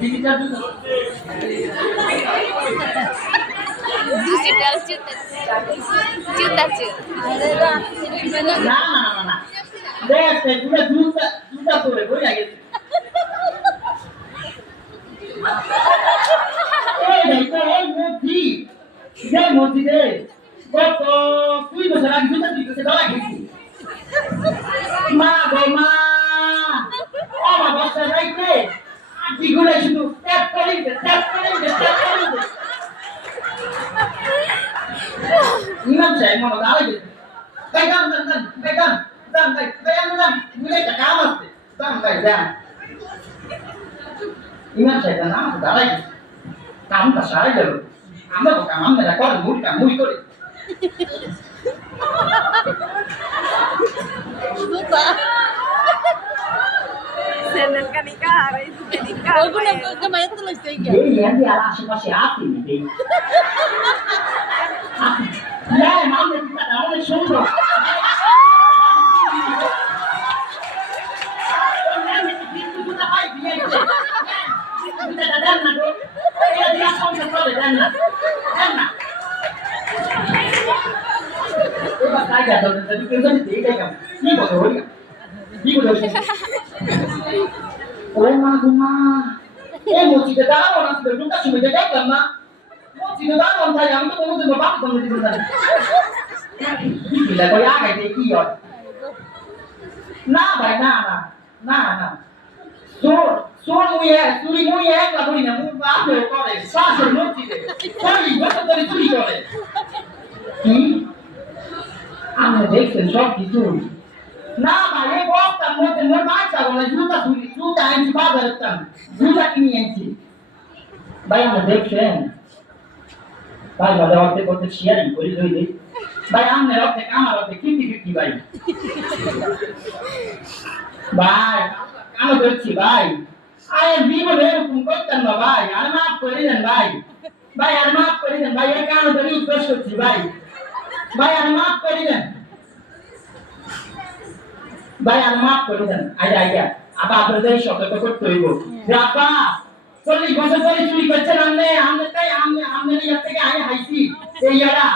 Digital জুতা digital জুতা না না না না দেখতে জুতা জুতা জুতা পরে বই আগে এই দেখো এই মসজিদ যে মসজিদে কত 2 বছর আগে জুতা দিতে দাঁড়া গেছি মা গো মা ও মা বসে রাইতে আদি গুলো শুধু ট্যাপ করে ইমাম সাহেব মনে দাঁড়াই গেছে ভাই গান মুলে টাকা আছে দাম ভাই যান ইমাম সাহেব না দাঁড়াই গেছে কামটা সারাই গেল আমরা তো কাম আমরা করে মুড়ি করে Senang ka nikah, rin ka nikah. Huwag mo na kamay ito lang sa iyo. এই এমনি আর আশেপাশে আসি এই না মামে পিতা অনেক সুন্দর ওরে মা ঘুমা এই মসজিদে দাঁড়ানো না ছিল ঢুকার সময় দেখলাম না মসজিদে দাঁড়ানো তাই আমি তো কোনোদিন বাপ করে দিতে পারি কি লাগে আগাইতে কি হয় না ভাই না না না না সোর চুরি মুই একলা করি না মুই বাপে করে শাশুর মসজিদে চুরি বছর ধরে চুরি করে কি আপনি দেখছেন সব কিছু না ভাই এই বস্তার মধ্যে মোর বাচ্চা বলে জুতা আনছি বাজারে জুতা কিনে আনছি ভাই আমরা দেখছেন ভাই ভালো করতে শেয়ারিং করি লই ভাই আমনে অর্ধেক আমার অর্ধেক 50-50 ভাই ভাই কাম করছি ভাই আয় জীবনে এরকম করতেন না ভাই আর মাফ করে দেন ভাই আর মাফ করে দেন ভাই এই কাম ধরে উপোস করছি ভাই আর মাফ করে দেন ভাই আর মাফ করে দেন আইয়া আপা আপনাদের সতর্ক করতে হইব যে আপা 40 বছর ধরে চুরি করছেন আমনে তাই আমনে ইয়ার থেকে আয় হাইছি এই ইয়ারা